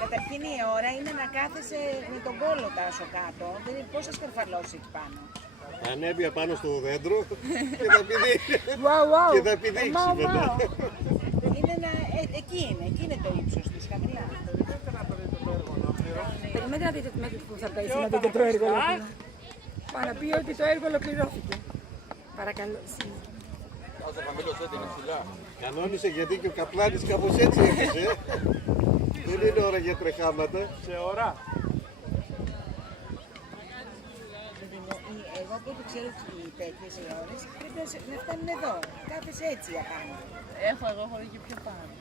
Καταρχήν η ώρα είναι να κάθεσαι με τον κόλο τάσο κάτω. Δηλαδή πώς θα σκαρφαλώσεις εκεί πάνω. Ανέβει απάνω στο δέντρο και θα πηδήξει. Και θα πηδήξει μετά. Εκεί είναι το ύψος της, χαμηλά. Περιμένετε να δείτε μέχρι που θα πέσει, να δείτε το έργο ολοκληρώθηκε. Para πει ότι το έργο ολοκληρώθηκε. Παρακαλώ. Κανόνισε γιατί και ο Καπλάνης κάπως έτσι έπαιζε. Δεν είναι ώρα για τρεχάματα. Σε ώρα. Εγώ από ό,τι ξέρω οι τέτοιες οι ώρες πρέπει να φτάνουν εδώ. Κάθεσαι έτσι απάνω. Έχω δει και πιο πάνω.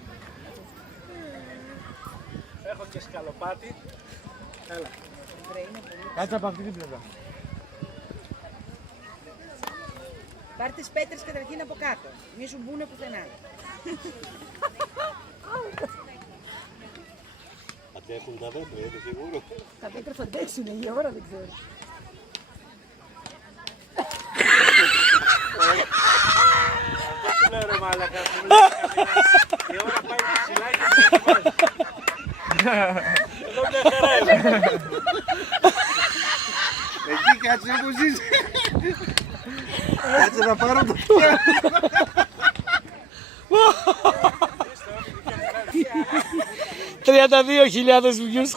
Έχω και σκαλοπάτι. Έλα. Κάτσε από αυτή την πλευρά. Πάρ' τις πέτρες καταρχήν από κάτω. Μη σου μπουνε πουθενά. Αντέχουν τα δέντρα, είναι σίγουρο. Τα πέτρα θα αντέξουν, η ώρα δεν ξέρω. Αυτό σου λέω ρε μάλακα. Η ώρα πάει ψηλά και σε βάζει. Εδώ μια χαρά είναι. Εκεί κάτσε που ζεις. Κάτσε να πάρω το 32.000 views.